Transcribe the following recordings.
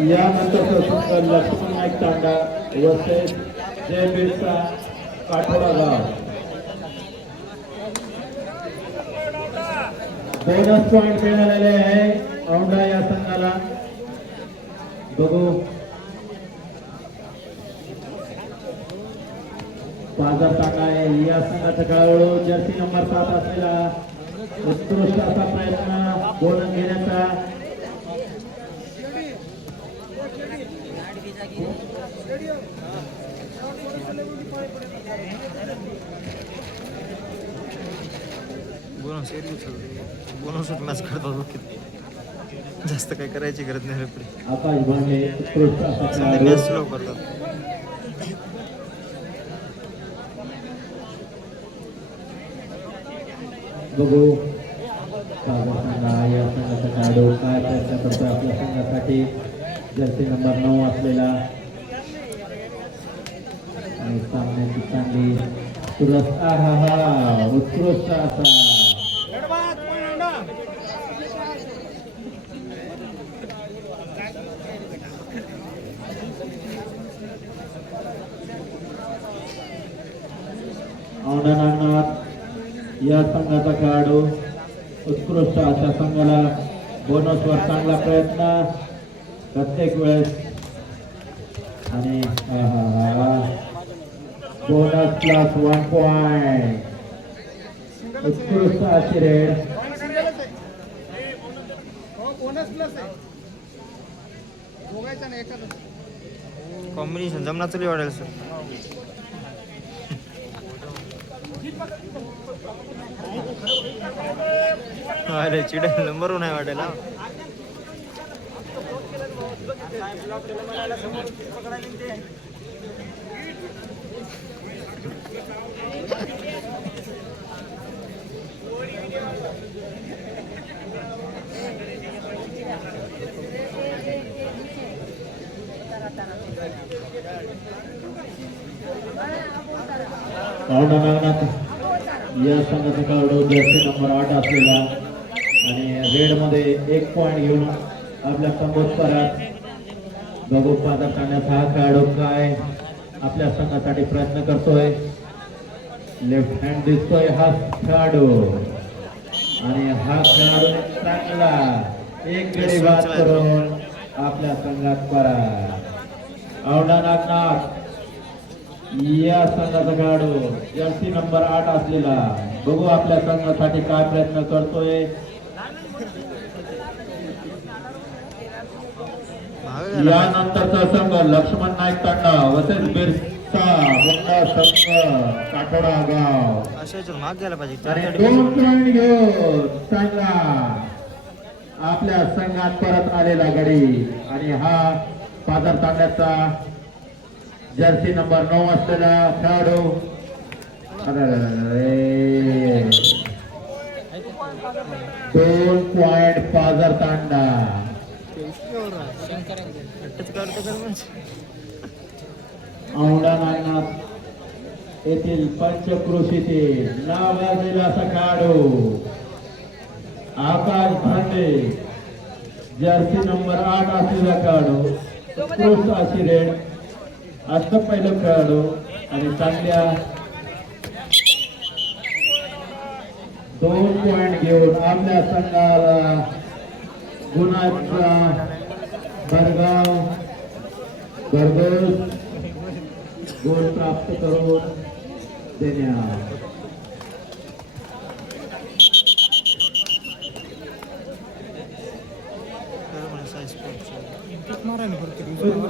यानंतर लक्ष्मण नाईक तांडा वर्सेस जय बिरसा काठोडा गाव bonus point मिळालेले आहे औंढा या संघाला. बघू. बाजार आहे. या संघाचा खेळाडू जर्सी नंबर सात असलेला उत्कृष्ट असा प्रयत्न बोनस घेण्याचा मॅच करतात ओके जास्त काही करायची गरज नाही आकाश भांडे उत्कृष्ट असा खेळाडू. मॅच स्लो करतात बघू सागर संघा या संघाचा खेळाडू काय प्रयत्न करतोय आपल्या संघासाठी जर्सी नंबर नऊ असलेला आणि सामन्याची चांगली सुरस आहा हा उत्कृष्ट असा गडबात पॉइंट औंढा औंढा नागनाथ या संघाचा खेळाडू उत्कृष्ट अशा संघाला बोनसवर चांगला प्रयत्न. प्रत्येक वेळेस. आणि बोनस प्लस वन पॉइंट उत्कृष्ट अशी रेड. कॉम्बिनेशन जमना तरी वाढेल सर अरे चिडेल नंबर नाही वाटेल हा. या संघाचा खेळाडू जर्सी नंबर आठ असलेला आणि रेडमध्ये एक पॉइंट घेऊन आपल्या संबोधकारात बघू पादर करण्याचा हा खेळाडू काय आपल्या संघासाठी प्रयत्न करतोय. लेफ्ट हँड दिसतोय हा खेळाडू आणि हा खेळाडू चांगला एक गडी बाद करून आपल्या संघात परा औंढा नागनाथ. या संघाचा खेळाडू जर्सी नंबर आठ असलेला. बघू आपल्या संघासाठी काय प्रयत्न करतोय. यानंतरचा संघ लक्ष्मण नाईक तांडा वसेस बिरसा मुंडा संघ काठोडा गाव. अशा याच्यावर माग गेला पाहिजे. आणि त्यासाठी दोन पॉइंट घेऊन चांगला आपल्या संघात परत आलेला गडी आणि हा पादर तांड्याचा जर्सी नंबर नऊ असलेला खेळाडू दोन पॉइंट पाजर तांडा औंढा नागनाथ येथील पंचक्रोशीतील नावाजलेला असा खेळाडू आकाश भांडे जर्सी नंबर आठ असलेला खेळाडू उत्कृष्ट अशी रेड. आता पहिलं खेळाडू आणि चांगल्या दोन पॉइंट घेऊन आपल्या संघाला गुणाचा भरगाव भरघोस गोल प्राप्त करून देण्यात खरं म्हणे size sports. उत्कृष्ट अशी पकड एकटंच काढायला जर्सी म्हणजे नंबर दुसऱ्याला मारायची आठ, गरजच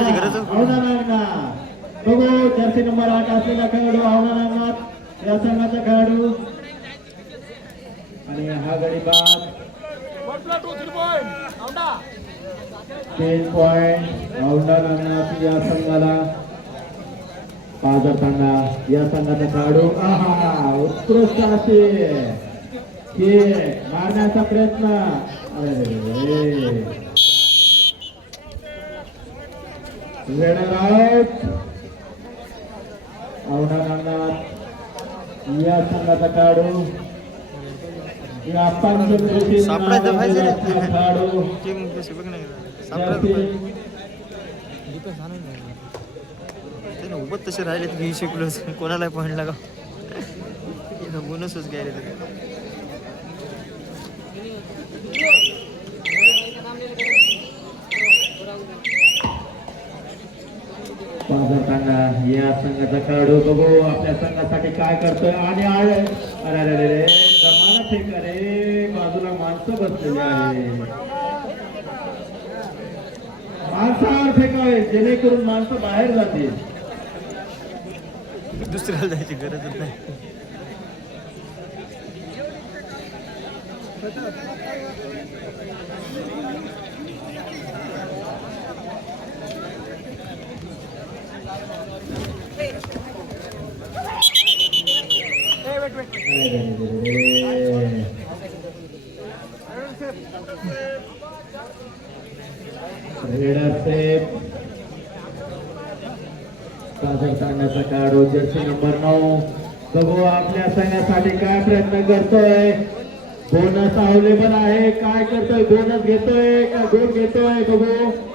नाही. औंढा नागनाथ बघू जर्सी नंबर आठ असलेला खेळाडू नागनाथ या संघाचा खेळाडू. आणि हा गडी बाद तीन पॉइंट औंढा नागनाथ या संघाला. पाजर तांडा या संघाचा खेळाडू. आहा उत्कृष्ट असे. की मारण्याचा प्रयत्न. रेडर आउट औंढा या संघाचा पंचकृषी सापडायचं पाहिजे रे. टीम कशी बघ नाही जर्सी सापडत ते ना उभं तसे राहिले तर घेऊ शकलो कोणाला पॉईंट लागा. बोनसच घ्यायला ते पाहताना या संघाचा खेळाडू बघू आपल्या संघासाठी काय करतोय? आणि अरे अरे अरे रे कमाल फेक बाजूला माणसं बसलेली आहे माणसावर फेकावे जेणेकरून माणसं बाहेर जातील. दुसऱ्याला जायची गरज नाही. सांगण्याचा अरे अरे जर्सी नंबर नऊ बघू आपल्या संघासाठी काय प्रयत्न करतोय बोनस अवेलेबल आहे. काय करतोय? बोनस घेतोय का? गोल घेतोय? बघू.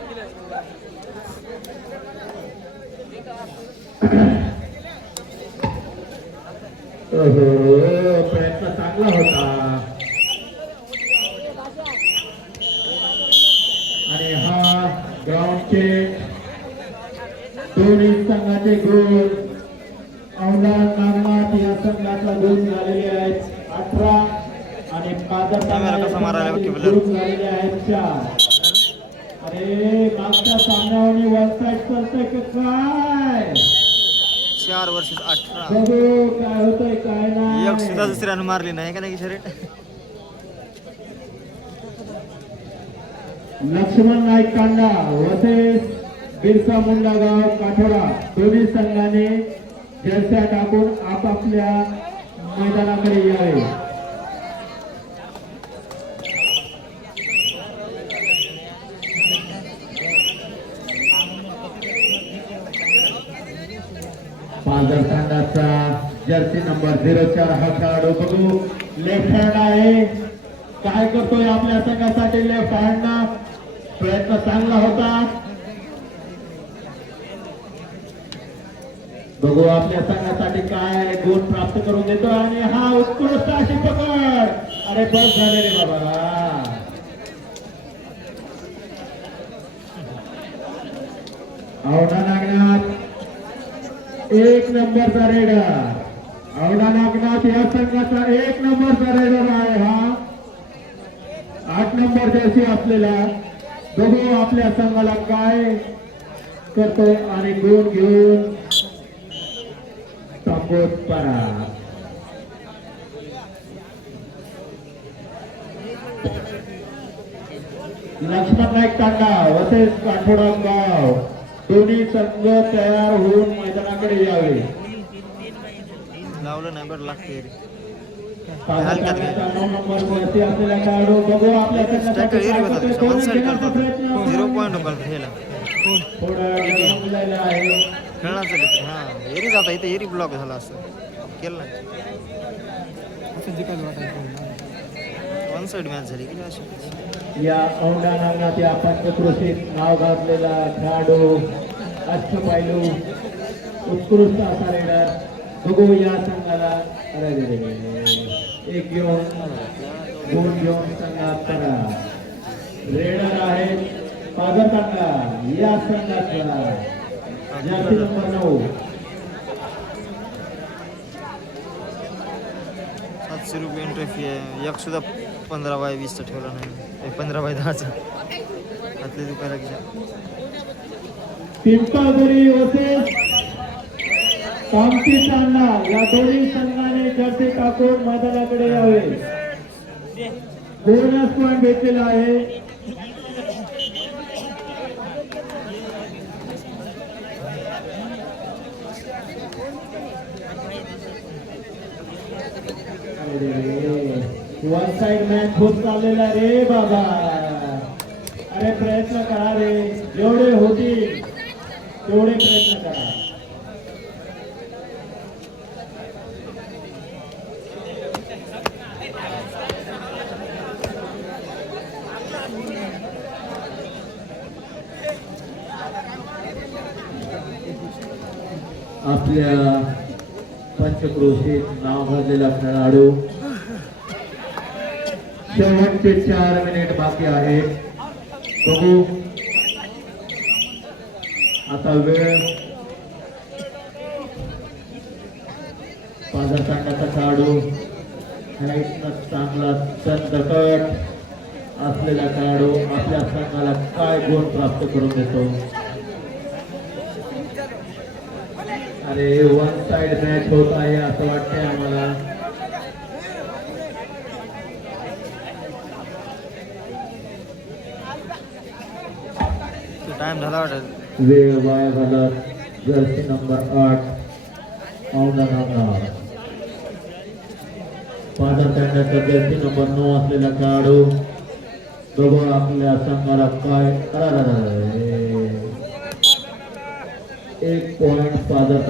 ओहो, प्रयत्न चांगला होता. आणि हा ग्राउंडचे दोन्ही संघाचे गोल औंढा नागनाथ या संघाचा गोल झालेले आहेत. अठरा आणि पादर. गोल झालेले आहेत चार. अरे मागच्या सामन्यावर वन साईड करतोय काय? चार वर्ष अठरा. एक सुद्धा दुसऱ्यानं मारली नाही का नाही शरीर लक्ष्मण नाईक कांडा वसेस बिरसा मुंडा गाव काठोडा. दोन्ही संघाने जर्स्या टाकून आपापल्या मैदानाकडे यावे पांढर संघाचा जर्सी नंबर झिरो चार हा खेळाडू बघू. लेफ्ट हँड आहे. काय करतोय आपल्या संघासाठी लेफ्ट हँड प्रयत्न चांगला होता. बघू आपल्या संघासाठी काय गुण प्राप्त करून देतो आणि हा उत्कृष्ट अशी पकड. अरे बस झाले रे बाबा. औढा नागनाथ. एक नंबरचा रेडर औढा नागनाथ या संघाचा एक नंबरचा रेडर आहे हा. आठ नंबर जर्सी असलेला बघू आपल्या संघाला काय करतो आणि गुण घेऊन तांबोत परा. लक्ष्मण नाईक तांडा वसेस काठोडा गाव. दोन्ही संघ तयार होऊन मैदानाकडे यावे. लावलं नाही बरं लागते हलक्यात नऊ नंबर वरती असलेला खेळाडू बघू आपल्या स्ट्रायकर एरी होता वन साईड. झिरो पॉईंट गरमलेलं आहे. खेळणार चालले हां एरी जाता इथे एरी ब्लॉक झाला असं. केलं नाही. वन साईड मॅच झाली की अशी? या औंढा नागनाथ या पंचकृषीत नाव गाजलेला खेळाडू अष्टपैलू उत्कृष्ट असा रेडर बघू या संघाला अरे. एक घेऊन दोन घेऊन संघात करा रेडर आहेत पागतांना या संघाचा जास्ती नंबर नऊ सातशे रुपये एंट्री फी आहे. एक सुद्धा पंधरा बाय वीसचा ठेवला नाही. पंधरा बाय दहाचा. आतले दुकान पिंपळदरी वसेस कामती तांडा या दोन्ही संघाने जर्सी टाकून मैदानाकडे यावे. बोनस पॉईंट घेतलेला आहे. वन साइड मॅच होत चाललेला रे बाबा. अरे प्रयत्न करा रे. जेवढे होतील. तेवढे प्रयत्न करा. आपल्या पंचक्रोशीत नाव गाजलेला खेळाडू शेवटचे चार मिनिट बाकी आहेत बघू. आता वेळ. पाझर कांडाचा खेळाडू चांगला चंदकट असलेला खेळाडू आपल्या संघाला काय गुण प्राप्त करून देतो? अरे वन साइड मॅच होत आहे असं वाटतंय आम्हाला. टाइम झाला वाटत वेळ वाया घालत जर्सी नंबर आठ. नामदार पादर जर्सी नंबर नऊ असलेला खेळाडू. बघू आपल्या संघाला काय. एक पॉइंट पादर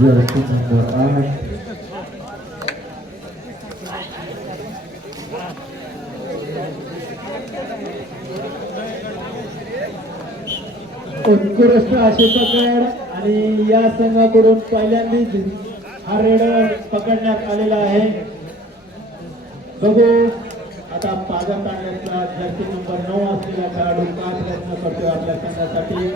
जर्सी नंबर आठ. उत्कृष्ट असे आणि या संघाकडून पहिल्यांदाच हा रेडर पकडण्यात आलेला आहे. बघू. आता पाजा काढण्याचा जर्सी नंबर नऊ असलेला खेळाडू काय प्रयत्न करतोय आपल्या संघासाठी.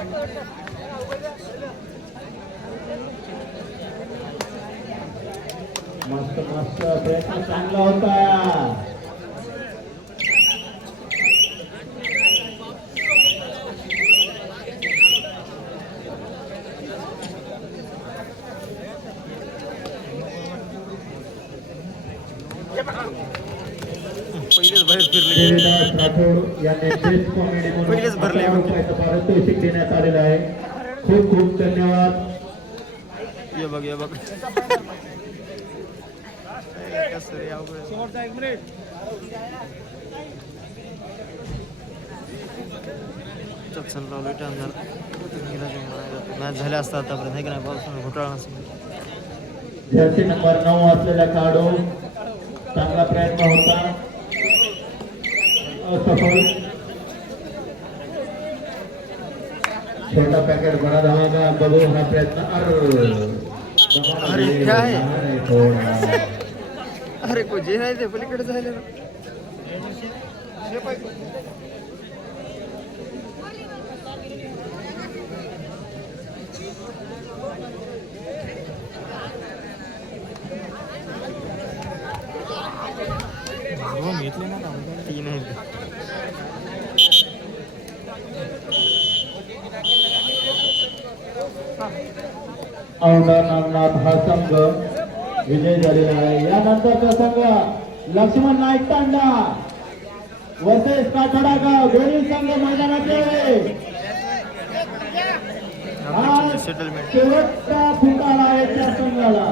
मस्त मस्त. प्रयत्न चांगला होता. पहिलेच भरले. अकरा रुपयाचं पारितोषिक देण्यात आलेलं आहे. खूप खूप धन्यवाद. ये बघ ये बघ. एक मिनिट लावलं मॅच झाले असता आतापर्यंत की नाही? पावसानं घोटाळा नसेल जर्सी नंबर नऊ असलेला खेळाडू चांगला प्रयत्न होता. छोटा पॅकेट बडा धागा बघू हा प्रयत्न. अर. अरे, काय? अरे, को जे नाही ते पलीकडे झाले घेतले ना तीन आहेत औंढा नागनाथ हा संघ विजय झालेला आहे. यानंतरचा संघ लक्ष्मण नाईक तांडा वर्सेस काठोडा गाव दोन्ही संघ मैदानाचे हा शेवटचा फुटाला आहे त्या संघाला.